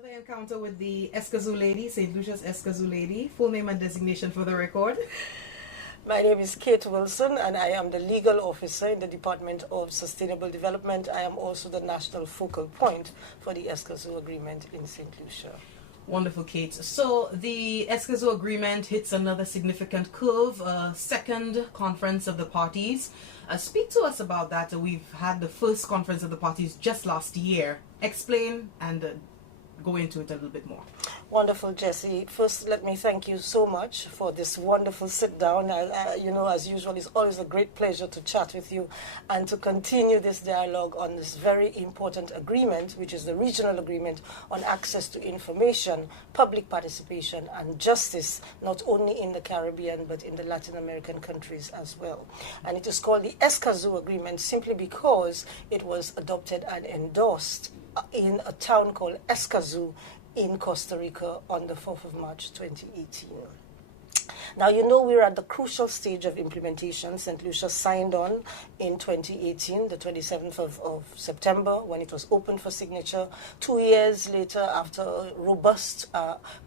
Another encounter with the Escazú lady, St. Lucia's Escazú lady. Full name and designation for the record. My name is Kate Wilson, and I am the legal officer in the Department of Sustainable Development. I am also the national focal point for the Escazú Agreement in St. Lucia. Wonderful, Kate. So the Escazú Agreement hits another significant curve, second conference of the parties. Speak to us about that. We've had the first conference of the parties just last year. Explain and go into it a little bit more. Wonderful, Jesse. First, let me thank you so much for this wonderful sit-down. As usual, it's always a great pleasure to chat with you and to continue this dialogue on this very important agreement, which is the regional agreement on access to information, public participation, and justice, not only in the Caribbean, but in the Latin American countries as well. And it is called the Escazú Agreement simply because it was adopted and endorsed in a town called Escazú in Costa Rica on the 4th of March 2018. Now, you know we're at the crucial stage of implementation. St. Lucia signed on in 2018, the 27th of September, when it was open for signature. 2 years later, after a robust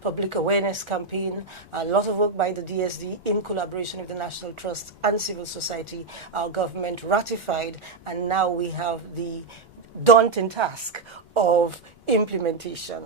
public awareness campaign, a lot of work by the DSD in collaboration with the National Trust and civil society, our government ratified, and now we have the daunting task of implementation.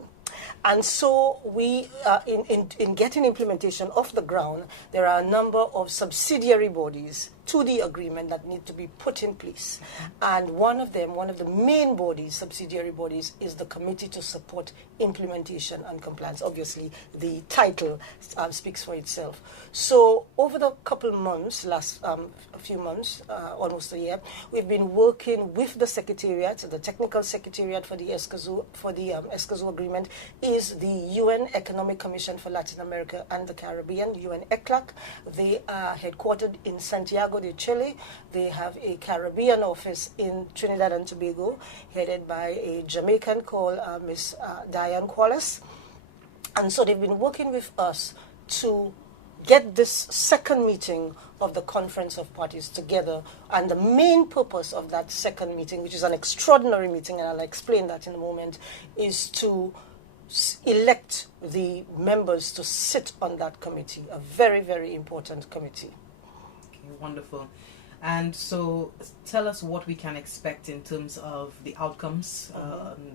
And so we, in getting implementation off the ground, there are a number of subsidiary bodies to the agreement that need to be put in place. And one of the main bodies, subsidiary bodies, is the Committee to Support Implementation and Compliance. Obviously, the title speaks for itself. So over the couple months, a few months, almost a year, we've been working with the Secretariat. The technical secretariat for the Escazú Agreement is the UN Economic Commission for Latin America and the Caribbean, UN ECLAC. They are headquartered in Santiago de Chile. They have a Caribbean office in Trinidad and Tobago, headed by a Jamaican called Miss Diane Qualis. And so they've been working with us to get this second meeting of the Conference of Parties together. And the main purpose of that second meeting, which is an extraordinary meeting, and I'll explain that in a moment, is to elect the members to sit on that committee, a very, very important committee. Okay, wonderful. And so tell us what we can expect in terms of the outcomes,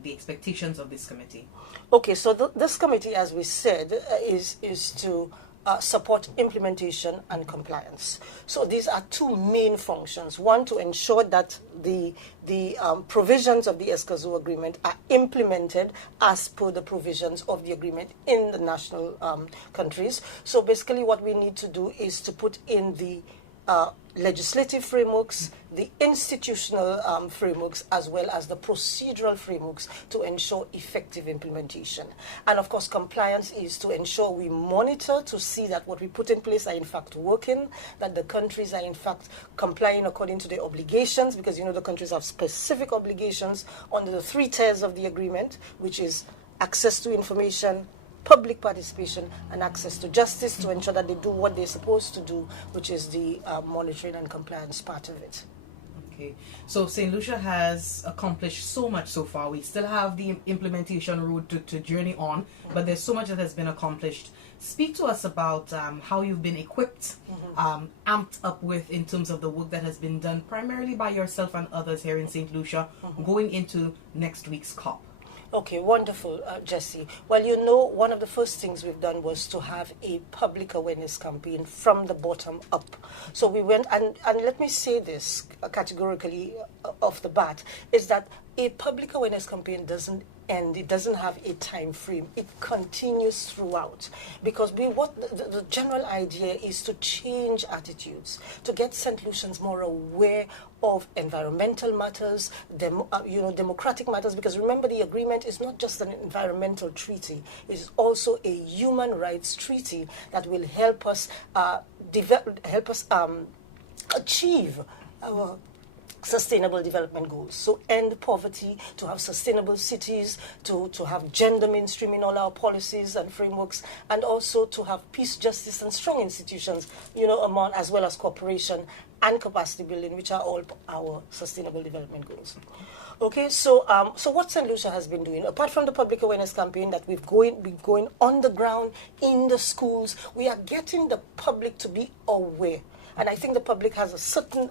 the expectations of this committee. Okay, so this committee, as we said, is to support implementation and compliance. So these are two main functions. One, to ensure that the provisions of the Escazú Agreement are implemented as per the provisions of the agreement in the national countries. So basically what we need to do is to put in the legislative frameworks, the institutional frameworks, as well as the procedural frameworks to ensure effective implementation. And of course, compliance is to ensure we monitor to see that what we put in place are in fact working, that the countries are in fact complying according to their obligations, because you know the countries have specific obligations under the 3 tiers of the agreement, which is access to information, public participation, and access to justice, to ensure that they do what they're supposed to do, which is the monitoring and compliance part of it. Okay, so St. Lucia has accomplished so much so far. We still have the implementation route to journey on, but there's so much that has been accomplished. Speak to us about how you've been equipped, amped up with in terms of the work that has been done primarily by yourself and others here in St. Lucia going into next week's COP. Okay, wonderful, Jesse. Well, you know, one of the first things we've done was to have a public awareness campaign from the bottom up. So we went, and let me say this categorically off the bat, is that a public awareness campaign doesn't end. It doesn't have a time frame. It continues throughout, because the general idea is to change attitudes, to get St. Lucians more aware of environmental matters, democratic matters, because remember, the agreement is not just an environmental treaty. It is also a human rights treaty that will help us achieve our sustainable development goals. So end poverty, to have sustainable cities, to have gender mainstream in all our policies and frameworks, and also to have peace, justice, and strong institutions, among, as well as cooperation and capacity building, which are all our sustainable development goals. Okay, so what St. Lucia has been doing, apart from the public awareness campaign that we've been going on the ground in the schools, we are getting the public to be aware. And I think the public has a certain,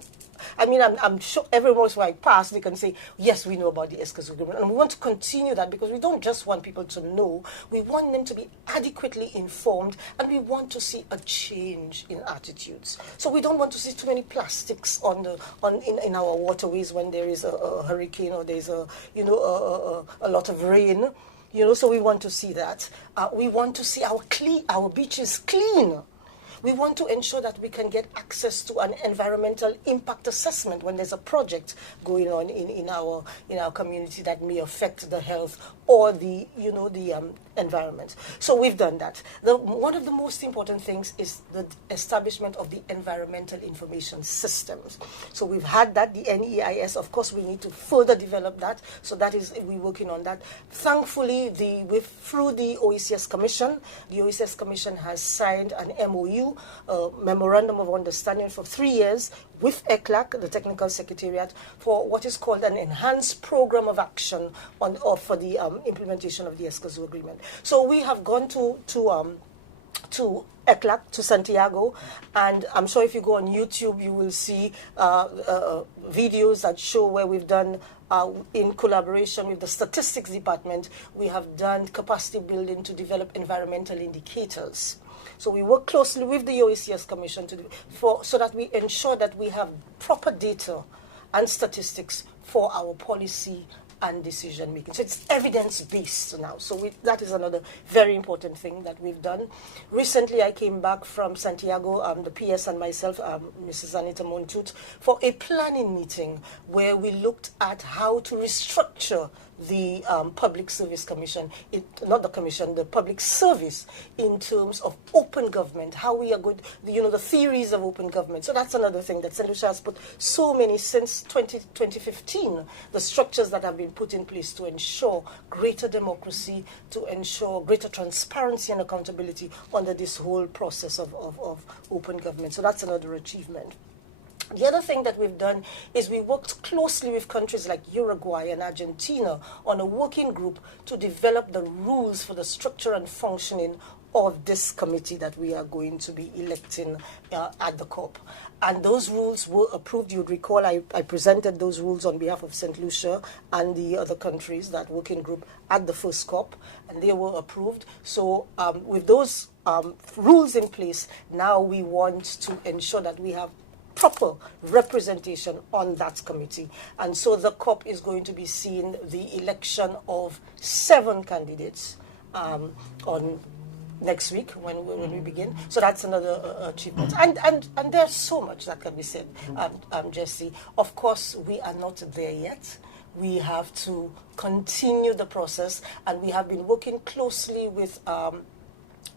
I mean, I'm sure every once in a while I pass, they can say, yes, we know about the Escazú agreement. And we want to continue that because we don't just want people to know, we want them to be adequately informed, and we want to see a change in attitudes. So we don't want to see too many plastics in our waterways when there is a hurricane or there's a lot of rain. So we want to see that. We want to see our beaches clean. We want to ensure that we can get access to an environmental impact assessment when there's a project going on in our community that may affect the health or the environment. So we've done that. One of the most important things is the establishment of the environmental information systems. So we've had that, the NEIS. Of course, we need to further develop that. So that is, we're working on that. Thankfully, through the OECS Commission, the OECS Commission has signed an MOU, Memorandum of Understanding, for 3 years with ECLAC, the Technical Secretariat, for what is called an enhanced program of action for the implementation of the Escazú Agreement. So we have gone to ECLAC, to Santiago, and I'm sure if you go on YouTube, you will see videos that show where we've done, in collaboration with the Statistics Department, we have done capacity building to develop environmental indicators. So we work closely with the OECS Commission so that we ensure that we have proper data and statistics for our policy and decision making. So it's evidence-based now. So that is another very important thing that we've done. Recently, I came back from Santiago, the PS and myself, Mrs. Anita Montut, for a planning meeting where we looked at how to restructure the Public Service Commission, the public service, in terms of open government, how we are good, the theories of open government. So that's another thing that St. Lucia has put so many since 2015, the structures that have been put in place to ensure greater democracy, to ensure greater transparency and accountability under this whole process of open government. So that's another achievement. The other thing that we've done is we worked closely with countries like Uruguay and Argentina on a working group to develop the rules for the structure and functioning of this committee that we are going to be electing at the COP. And those rules were approved. You'd recall I presented those rules on behalf of St. Lucia and the other countries, that working group, at the first COP, and they were approved. So with those rules in place, now we want to ensure that we have proper representation on that committee. And so the COP is going to be seeing the election of 7 candidates on next week when we begin. So that's another achievement. And there's so much that can be said, Jesse. Of course, we are not there yet. We have to continue the process, and we have been working closely with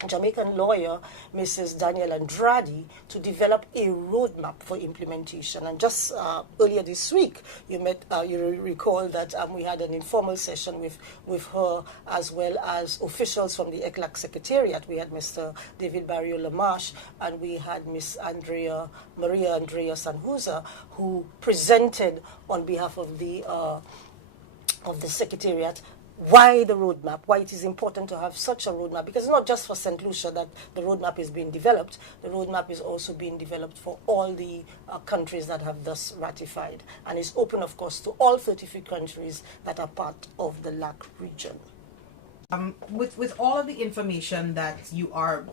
Jamaican lawyer, Mrs. Danielle Andrade, to develop a roadmap for implementation. And just earlier this week, you recall that we had an informal session with her, as well as officials from the ECLAC Secretariat. We had Mr. David Barrio Lamarche, and we had Miss Maria Andrea Sanhuza, who presented on behalf of the Secretariat why the roadmap, why it is important to have such a roadmap, because it's not just for St. Lucia that the roadmap is being developed. The roadmap is also being developed for all the countries that have thus ratified, and is open, of course, to all 33 countries that are part of the LAC region. With all of the information that you are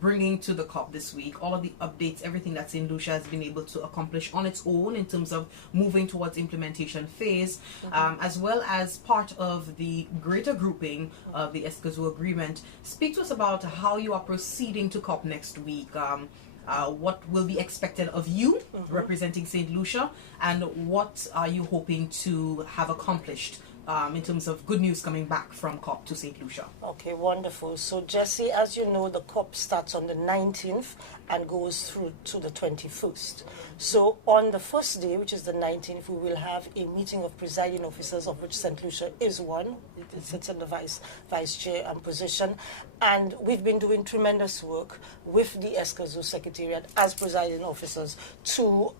bringing to the COP this week, all of the updates, everything that St. Lucia has been able to accomplish on its own in terms of moving towards implementation phase, as well as part of the greater grouping of the Escazú Agreement. Speak to us about how you are proceeding to COP next week. What will be expected of you representing St. Lucia, and what are you hoping to have accomplished in terms of good news coming back from COP to St. Lucia? Okay, wonderful. So, Jesse, as you know, the COP starts on the 19th and goes through to the 21st. So, on the first day, which is the 19th, we will have a meeting of presiding officers, of which St. Lucia is one. It sits in the vice chair position. And we've been doing tremendous work with the Escazú Secretariat as presiding officers to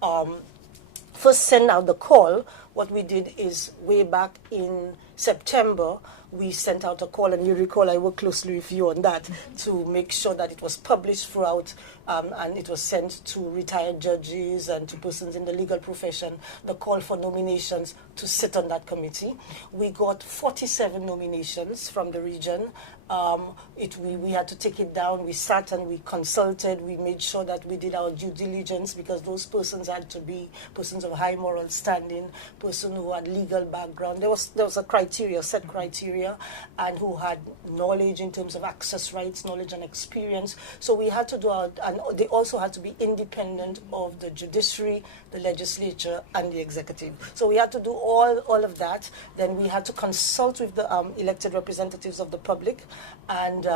first send out the call, what we did is way back in September, we sent out a call, and you recall I worked closely with you on that to make sure that it was published throughout, and it was sent to retired judges and to persons in the legal profession, the call for nominations to sit on that committee. We got 47 nominations from the region. We had to take it down. We sat and we consulted. We made sure that we did our due diligence, because those persons had to be persons of high moral standing, persons who had legal background. There was a criteria, set criteria, and who had knowledge in terms of access rights, knowledge and experience. So we had to do and they also had to be independent of the judiciary, the legislature, and the executive. So we had to do all of that. Then we had to consult with the elected representatives of the public. And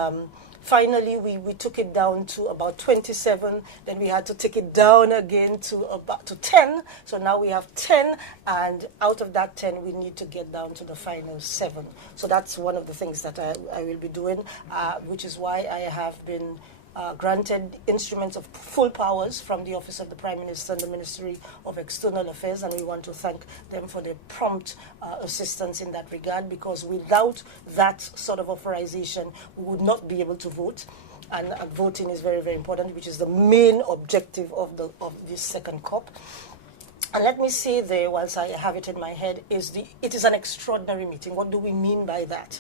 finally, we took it down to about 27. Then we had to take it down again to 10. So now we have 10, and out of that 10, we need to get down to the final 7. So that's one of the things that I will be doing, which is why I have been granted instruments of full powers from the Office of the Prime Minister and the Ministry of External Affairs, and we want to thank them for their prompt assistance in that regard, because without that sort of authorization, we would not be able to vote. And voting is very, very important, which is the main objective of this second COP. And let me say there, whilst I have it in my head, it is an extraordinary meeting. What do we mean by that?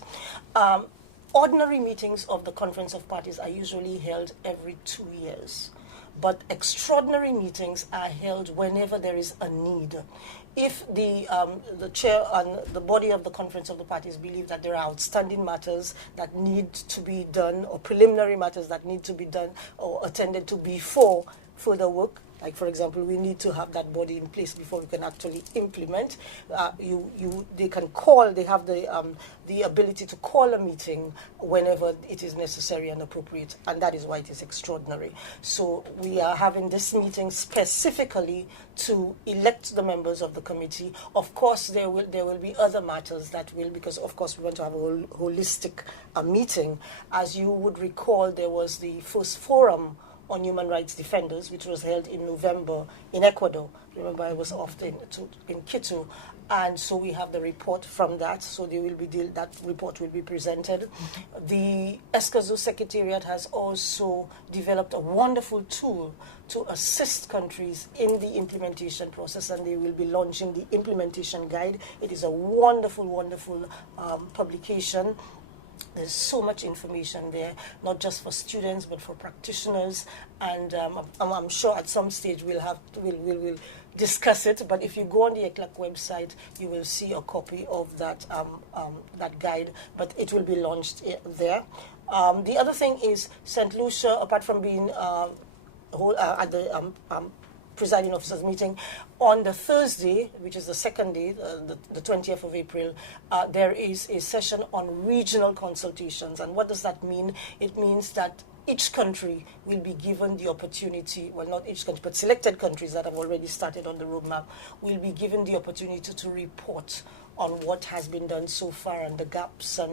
Ordinary meetings of the Conference of Parties are usually held every 2 years, but extraordinary meetings are held whenever there is a need. If the chair and the body of the Conference of the Parties believe that there are outstanding matters that need to be done, or preliminary matters that need to be done or attended to before further work, like, for example, we need to have that body in place before we can actually implement. They can call. They have the ability to call a meeting whenever it is necessary and appropriate, and that is why it is extraordinary. So we are having this meeting specifically to elect the members of the committee. Of course, there will be other matters that will, because of course we want to have a holistic meeting. As you would recall, there was the first forum on human rights defenders, which was held in November in Ecuador. Remember, I was off in Quito, and so we have the report from that. So that report will be presented. The ESCAZO Secretariat has also developed a wonderful tool to assist countries in the implementation process, and they will be launching the implementation guide. It is a wonderful, wonderful publication. There's so much information there, not just for students, but for practitioners. And I'm sure at some stage we'll discuss it. But if you go on the ECLAC website, you will see a copy of that guide. But it will be launched there. The other thing is St. Lucia, apart from being at the presiding officers meeting, on the Thursday, which is the second day, the 20th of April, there is a session on regional consultations. And what does that mean? It means that each country will be given the opportunity, well, not each country, but selected countries that have already started on the roadmap will be given the opportunity to report on what has been done so far and the gaps and,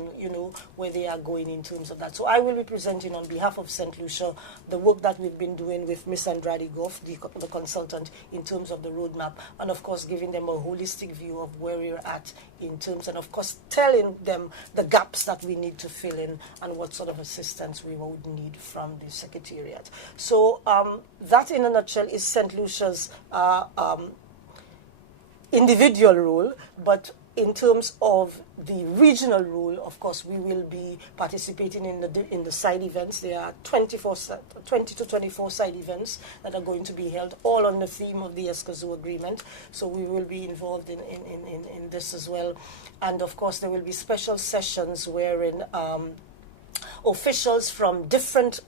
where they are going in terms of that. So I will be presenting on behalf of St. Lucia the work that we've been doing with Ms. Andrade Goff, the consultant, in terms of the roadmap, and of course giving them a holistic view of where we're at in terms, and of course telling them the gaps that we need to fill in and what sort of assistance we would need from the Secretariat. So that in a nutshell is St. Lucia's individual role, but in terms of the regional role, of course, we will be participating in the side events. There are 20 to 24 side events that are going to be held, all on the theme of the ESCAZO agreement. So we will be involved in this as well. And of course, there will be special sessions wherein officials from different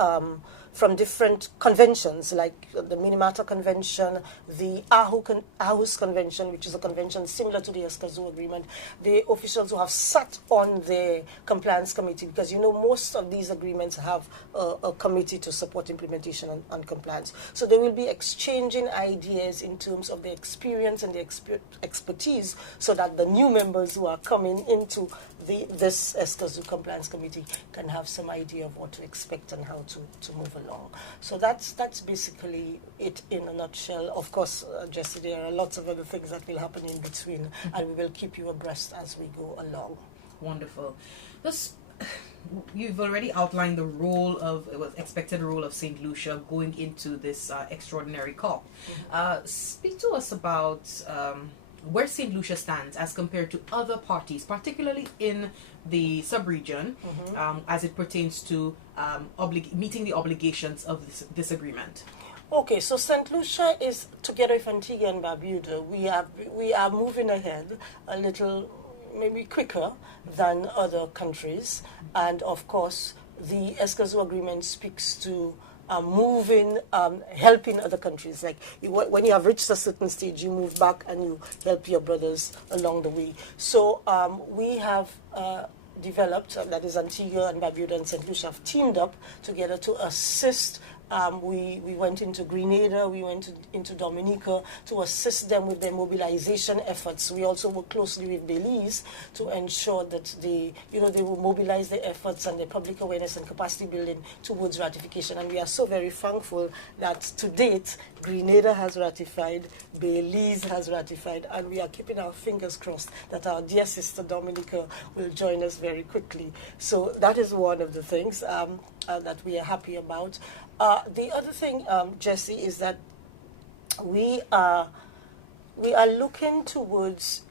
conventions, like the Minamata Convention, the Aarhus Convention, which is a convention similar to the ESCAZO agreement, the officials who have sat on the compliance committee, because most of these agreements have a committee to support implementation and compliance. So they will be exchanging ideas in terms of the experience and the expertise, so that the new members who are coming into this ESCAZO compliance committee can have some idea of what to expect and how to move along. along. So that's basically it in a nutshell. Of course, Jesse, there are lots of other things that will happen in between, and we will keep you abreast as we go along. Wonderful. You've already outlined the expected role of St. Lucia going into this extraordinary COP. Speak to us about where St. Lucia stands as compared to other parties, particularly in the sub-region, as it pertains to meeting the obligations of this agreement. Okay, so St. Lucia is, together with Antigua and Barbuda, we are moving ahead a little, maybe quicker than other countries. And of course, the Escazú Agreement speaks to helping other countries. Like when you have reached a certain stage, you move back and you help your brothers along the way. So we have developed, that is Antigua and Barbuda and St. Lucia have teamed up together to assist. We went into Grenada, we went into Dominica to assist them with their mobilization efforts. We also work closely with Belize to ensure that they will mobilize their efforts and their public awareness and capacity building towards ratification. And we are so very thankful that to date, Grenada has ratified, Belize has ratified, and we are keeping our fingers crossed that our dear sister Dominica will join us very quickly. So that is one of the things that we are happy about. The other thing, Jesse, is that we are looking towards,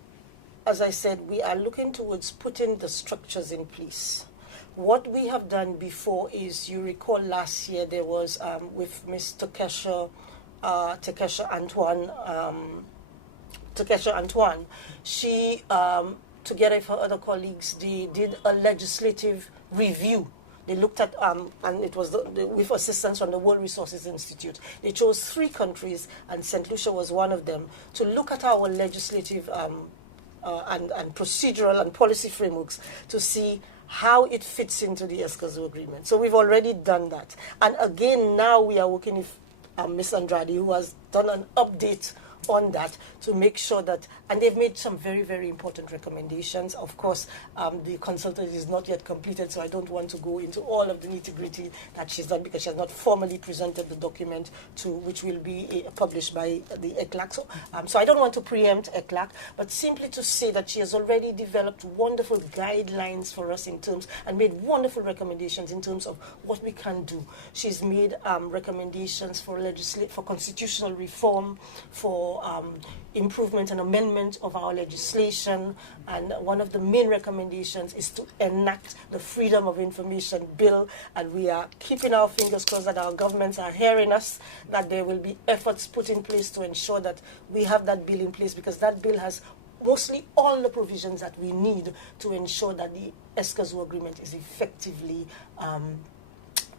as I said, we are looking towards putting the structures in place. What we have done before is, you recall last year there was with Miss Takesha Antoine, she together with her other colleagues, they did a legislative review. They looked at, and it was with assistance from the World Resources Institute. They chose 3 countries, and St. Lucia was one of them, to look at our legislative and procedural and policy frameworks to see how it fits into the Escazú Agreement. So we've already done that. And again, now we are working with Ms. Andrade, who has done an update on that to make sure that, and they've made some very, very important recommendations. Of course, the consultant is not yet completed, so I don't want to go into all of the nitty-gritty that she's done because she has not formally presented the document which will be published by the ECLAC. So I don't want to preempt ECLAC, but simply to say that she has already developed wonderful guidelines for us in terms, and made wonderful recommendations in terms of what we can do. She's made recommendations for constitutional reform, for improvement and amendment of our legislation, and one of the main recommendations is to enact the Freedom of Information Bill, and we are keeping our fingers crossed that our governments are hearing us, that there will be efforts put in place to ensure that we have that bill in place, because that bill has mostly all the provisions that we need to ensure that the Escazú Agreement is effectively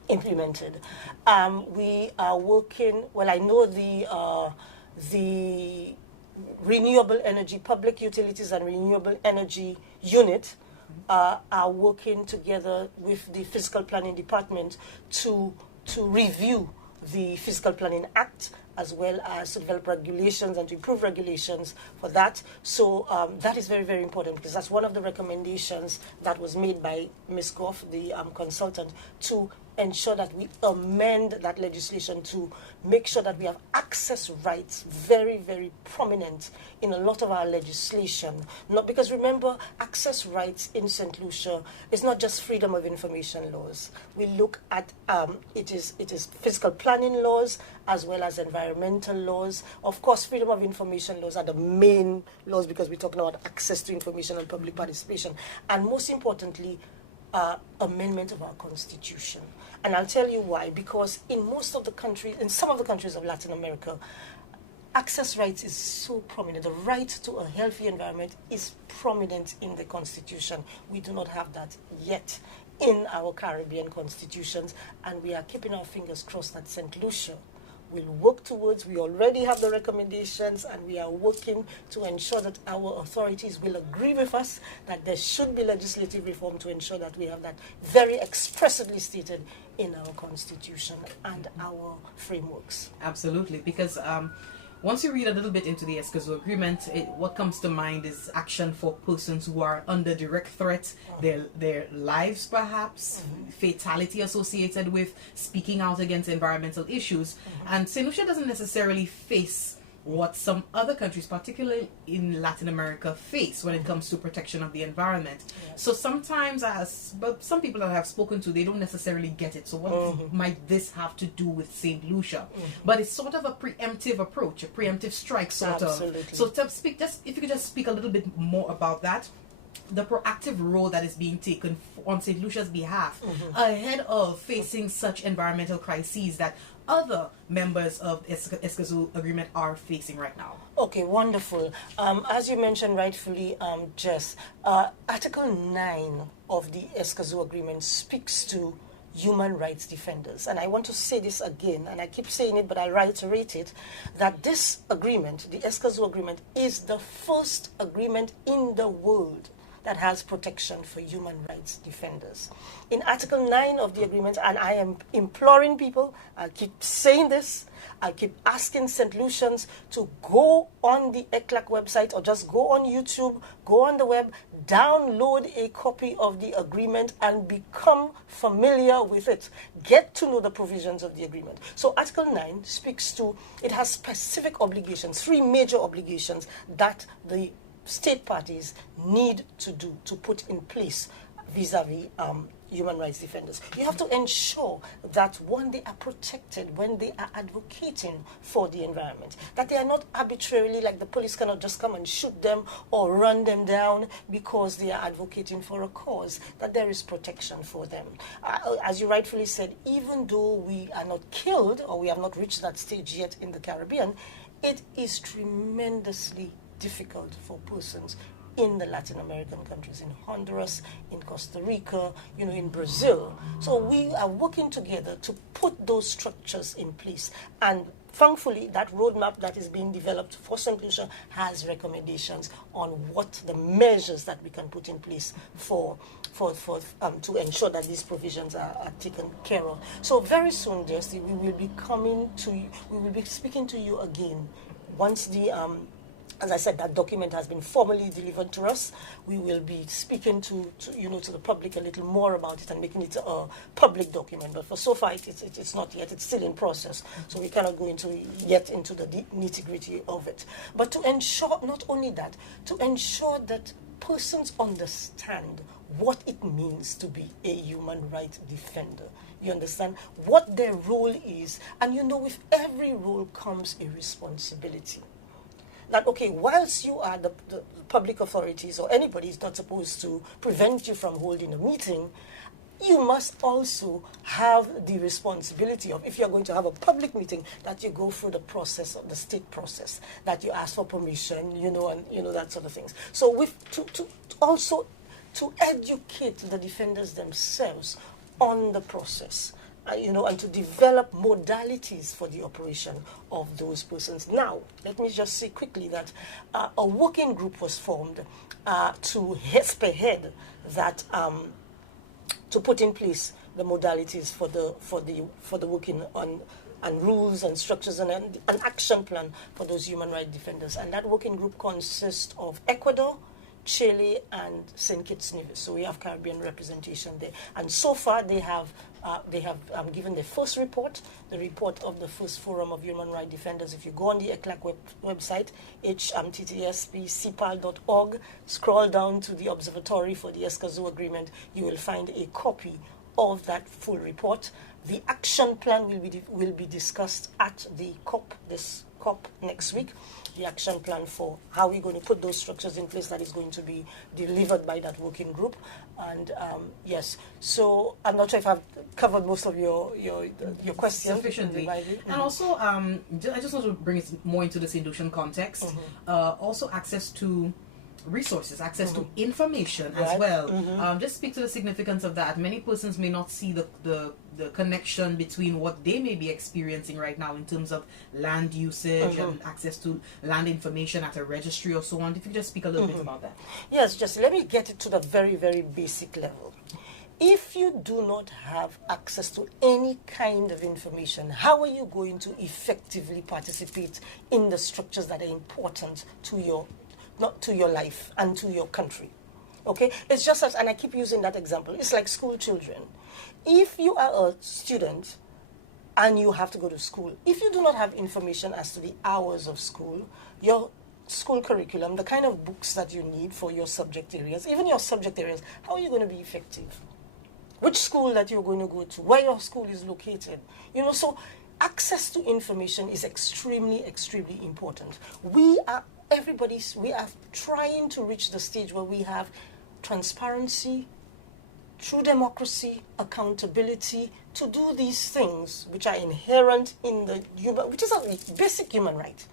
implemented. We are working, well, I know the renewable energy, public utilities and renewable energy unit are working together with the Fiscal Planning Department to review the Fiscal Planning Act, as well as to develop regulations and to improve regulations for that. So that is very, very important, because that's one of the recommendations that was made by Ms. Goff, the consultant, to ensure that we amend that legislation to make sure that we have access rights very, very prominent in a lot of our legislation. Not because, remember, access rights in St. Lucia is not just freedom of information laws. We look at it is physical planning laws as well as environmental laws. Of course, freedom of information laws are the main laws because we're talking about access to information and public participation. And most importantly, amendment of our constitution. And I'll tell you why. Because in some of the countries of Latin America, access rights is so prominent. The right to a healthy environment is prominent in the constitution. We do not have that yet in our Caribbean constitutions, and we are keeping our fingers crossed that St. Lucia will work towards. We already have the recommendations, and we are working to ensure that our authorities will agree with us that there should be legislative reform to ensure that we have that very expressly stated in our constitution and our frameworks. Absolutely, because once you read a little bit into the Escazú Agreement, what comes to mind is action for persons who are under direct threat, their lives perhaps, fatality associated with speaking out against environmental issues. And St. Lucia doesn't necessarily face what some other countries, particularly in Latin America, face when it comes to protection of the environment. Yes. So sometimes, but some people that I have spoken to, they don't necessarily get it. So what might this have to do with St. Lucia? But it's sort of a preemptive approach, a preemptive strike sort Absolutely. of. So to speak, if you could just speak a little bit more about that, the proactive role that is being taken on St. Lucia's behalf ahead of facing such environmental crises that other members of the Escazú Agreement are facing right now. Okay, wonderful. As you mentioned rightfully, Jess, Article 9 of the Escazú Agreement speaks to human rights defenders. And I want to say this again, and I keep saying it, but I'll reiterate it, that this agreement, the Escazú Agreement, is the first agreement in the world that has protection for human rights defenders. In Article 9 of the agreement, and I am imploring people, I keep saying this, I keep asking St. Lucians to go on the ECLAC website or just go on YouTube, go on the web, download a copy of the agreement and become familiar with it. Get to know the provisions of the agreement. So Article 9 speaks to, it has specific obligations, 3 major obligations that the state parties need to do, to put in place vis-a-vis human rights defenders. You have to ensure that, one, they are protected when they are advocating for the environment, that they are not arbitrarily, like the police cannot just come and shoot them or run them down because they are advocating for a cause, that there is protection for them. As you rightfully said, even though we are not killed or we have not reached that stage yet in the Caribbean, it is tremendously difficult for persons in the Latin American countries, in Honduras, in Costa Rica, in Brazil. So we are working together to put those structures in place. And thankfully, that roadmap that is being developed for St. Lucia has recommendations on what the measures that we can put in place to ensure that these provisions are taken care of. So very soon, Jesse, we will be speaking to you again once the as I said, that document has been formally delivered to us. We will be speaking to the public a little more about it and making it a public document. But for so far, it's not yet. It's still in process. So we cannot go into the nitty-gritty of it. But to ensure, not only that, to ensure that persons understand what it means to be a human rights defender. You understand what their role is. And with every role comes a responsibility. That, okay, whilst you are the public authorities or anybody is not supposed to prevent you from holding a meeting, you must also have the responsibility of, if you're going to have a public meeting, that you go through the process of the state process, that you ask for permission, and that sort of things. So to educate the defenders themselves on the process. And to develop modalities for the operation of those persons. Now, let me just say quickly that a working group was formed to spearhead that, to put in place the modalities for the working on and rules and structures and an action plan for those human rights defenders. And that working group consists of Ecuador, Chile, and St. Kitts Nevis. So we have Caribbean representation there. And so far they have given their first report, the report of the first Forum of Human Rights Defenders. If you go on the ECLAC website, https://cpal.org, scroll down to the Observatory for the Escazú Agreement, you will find a copy of that full report. The action plan will be discussed at the COP, this COP next week. The action plan for how we're going to put those structures in place that is going to be delivered by that working group. And yes, so I'm not sure if I've covered most of your questions sufficiently. And also, I just want to bring it more into the St. Lucian context. Also, access to resources, access to information as well. Just speak to the significance of that. Many persons may not see the connection between what they may be experiencing right now in terms of land usage and access to land information at a registry or so on. If you could just speak a little bit about that. Yes, just let me get it to the very, very basic level. If you do not have access to any kind of information, how are you going to effectively participate in the structures that are important to your, not to your life and to your country? Okay, it's just as, and I keep using that example, it's like school children. If you are a student and you have to go to school, if you do not have information as to the hours of school, your school curriculum, the kind of books that you need for your subject areas, even your subject areas, how are you going to be effective? Which school that you're going to go to, where your school is located. So access to information is extremely, extremely important. We are trying to reach the stage where we have transparency, true democracy, accountability, to do these things which are inherent in the human, which is a basic human right.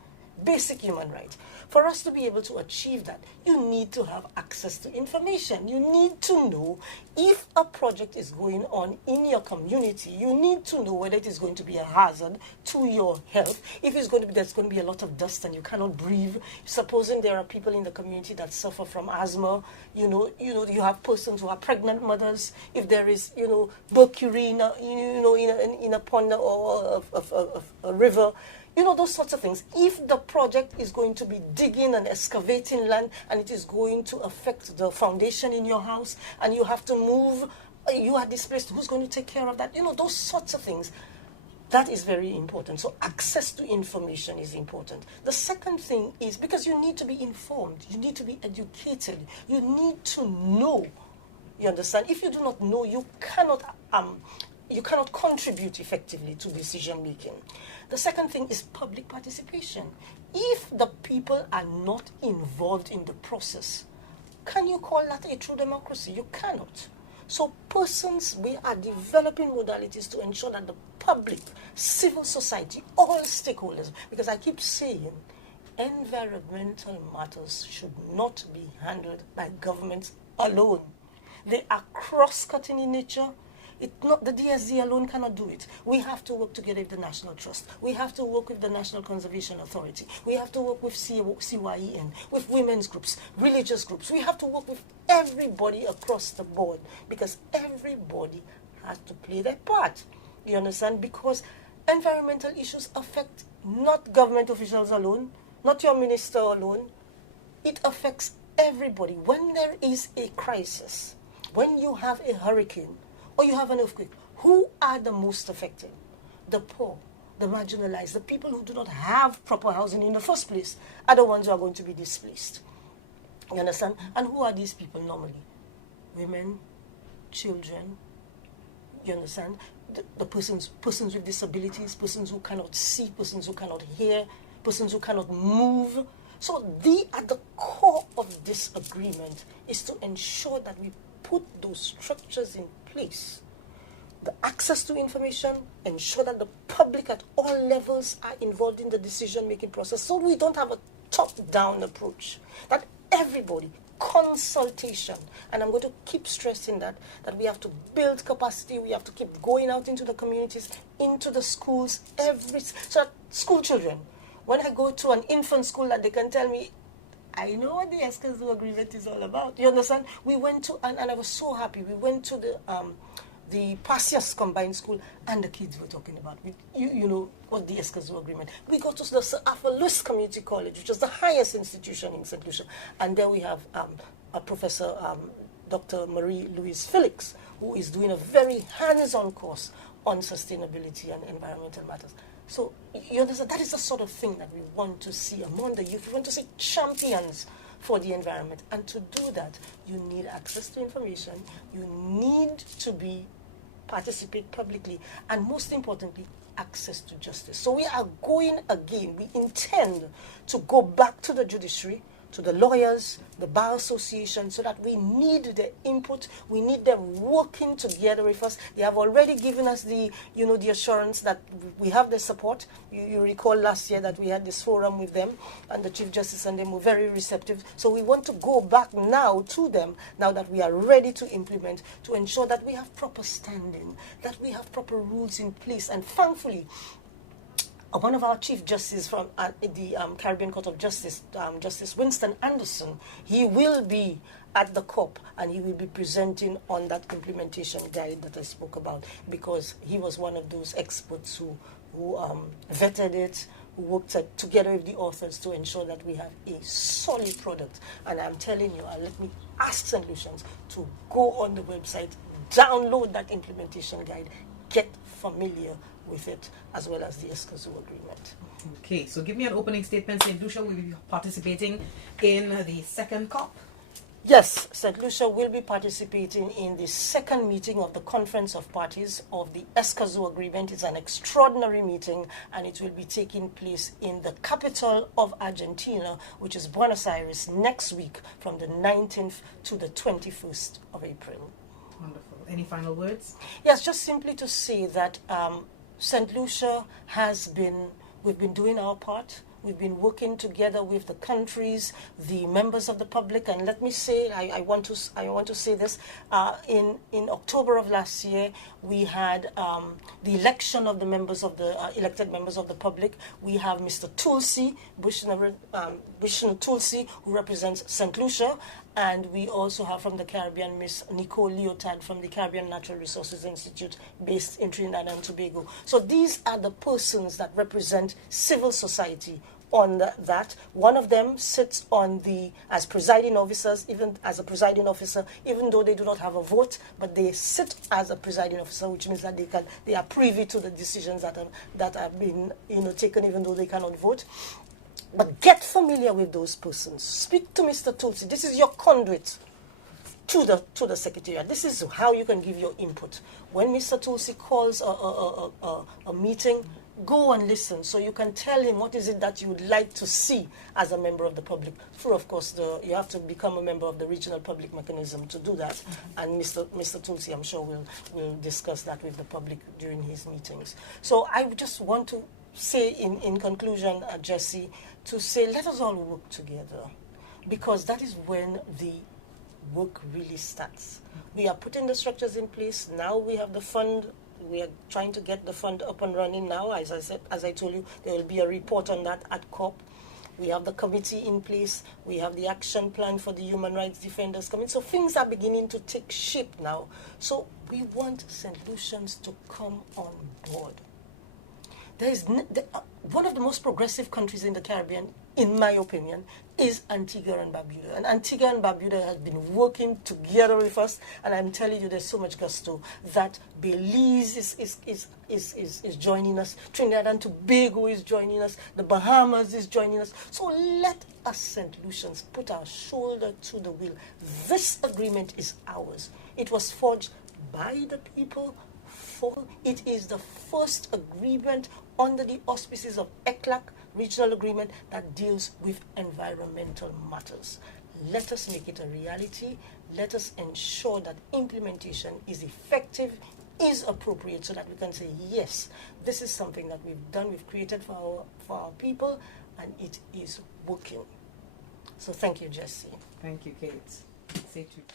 Basic human right. For us to be able to achieve that, you need to have access to information. You need to know if a project is going on in your community. You need to know whether it is going to be a hazard to your health. If it's going to be, there's going to be a lot of dust and you cannot breathe. Supposing there are people in the community that suffer from asthma, you have persons who are pregnant mothers. If there is, mercury in a pond or a river. Those sorts of things. If the project is going to be digging and excavating land and it is going to affect the foundation in your house and you have to move, you are displaced, who's going to take care of that? Those sorts of things. That is very important. So access to information is important. The second thing is, because you need to be informed, you need to be educated, you need to know. You understand? If you do not know, you cannot contribute effectively to decision making. The second thing is public participation. If the people are not involved in the process, can you call that a true democracy? You cannot. So we are developing modalities to ensure that the public, civil society, all stakeholders, because I keep saying, environmental matters should not be handled by governments alone. They are cross-cutting in nature. The DSD alone cannot do it. We have to work together with the National Trust. We have to work with the National Conservation Authority. We have to work with CYEN, with women's groups, religious groups. We have to work with everybody across the board because everybody has to play their part. You understand? Because environmental issues affect not government officials alone, not your minister alone. It affects everybody. When there is a crisis, when you have a hurricane, or you have an earthquake, who are the most affected? The poor, the marginalized, the people who do not have proper housing in the first place are the ones who are going to be displaced. You understand? And who are these people normally? Women, children, you understand? The persons with disabilities, persons who cannot see, persons who cannot hear, persons who cannot move. So at the core of this agreement is to ensure that we put those structures in place. The access to information, ensure that the public at all levels are involved in the decision-making process so we don't have a top-down approach. That everybody, consultation, and I'm going to keep stressing that we have to build capacity, we have to keep going out into the communities, into the schools, so that school children, when I go to an infant school, that they can tell me, I know what the Escazú agreement is all about. You understand? We went to, and I was so happy, we went to the Pasias Combined School, and the kids were talking about, you know, what the Escazú agreement. We go to the Sir Arthur Lewis Community College, which is the highest institution in St. Lucia, and there we have a professor, Dr. Marie-Louise Felix, who is doing a very hands-on course on sustainability and environmental matters. So, you understand, that is the sort of thing that we want to see among the youth. We want to see champions for the environment. And to do that, you need access to information. You need to participate publicly. And most importantly, access to justice. So we are going again. We intend to go back to the judiciary, to the lawyers, the Bar Association, so that we need their input. We need them working together with us. They have already given us the assurance that we have their support. You recall last year that we had this forum with them, and the Chief Justice and them were very receptive. So we want to go back now to them, now that we are ready to implement, to ensure that we have proper standing, that we have proper rules in place. And thankfully, one of our Chief Justices from the Caribbean Court of Justice, Justice Winston Anderson, he will be at the COP, and he will be presenting on that implementation guide that I spoke about, because he was one of those experts who vetted it, who worked together with the authors to ensure that we have a solid product. And I'm telling you, let me ask St. Lucians to go on the website, download that implementation guide, get familiar with it, as well as the ESCAZU agreement. Okay, so give me an opening statement. St. Lucia will be participating in the second COP. Yes, St. Lucia will be participating in the second meeting of the Conference of Parties of the ESCAZU Agreement. It's an extraordinary meeting, and it will be taking place in the capital of Argentina, which is Buenos Aires, next week from the 19th to the 21st of April. Wonderful. Any final words? Yes, just simply to say that St. Lucia we've been doing our part. We've been working together with the countries, the members of the public, and let me say, I want to say this. In October of last year, we had the election of the members of the elected members of the public. We have Mr. Tulsi, Vishnu Tulsi, who represents St. Lucia, and we also have from the Caribbean Miss Nicole Leotard from the Caribbean Natural Resources Institute based in Trinidad and Tobago. So these are the persons that represent civil society on that. One of them sits on as presiding officers, even as a presiding officer, even though they do not have a vote, but they sit as a presiding officer, which means that they are privy to the decisions that have been taken, even though they cannot vote. But get familiar with those persons. Speak to Mr. Tulsi. This is your conduit to the Secretariat. This is how you can give your input. When Mr. Tulsi calls a meeting, go and listen, so you can tell him what is it that you would like to see as a member of the public. Through, of course, you have to become a member of the regional public mechanism to do that. And Mr. Tulsi, I'm sure, will discuss that with the public during his meetings. So I just want to say in conclusion, Jesse, to say let us all work together, because that is when the work really starts. We are putting the structures in place. Now we have the fund. We are trying to get the fund up and running now. As I told you, there will be a report on that at COP. We have the committee in place. We have the action plan for the Human Rights Defenders coming. So things are beginning to take shape now. So we want St. Lucians to come on board. One of the most progressive countries in the Caribbean, in my opinion, is Antigua and Barbuda. And Antigua and Barbuda has been working together with us, and I'm telling you, there's so much gusto that Belize is joining us, Trinidad and Tobago is joining us, the Bahamas is joining us. So let us St. Lucians put our shoulder to the wheel. This agreement is ours. It was forged by the people. It is the first agreement under the auspices of ECLAC regional agreement that deals with environmental matters. Let us make it a reality. Let us ensure that implementation is effective, is appropriate, so that we can say, yes, this is something that we've done, we've created for our people, and it is working. So thank you, Jesse. Thank you, Kate. Stay tuned.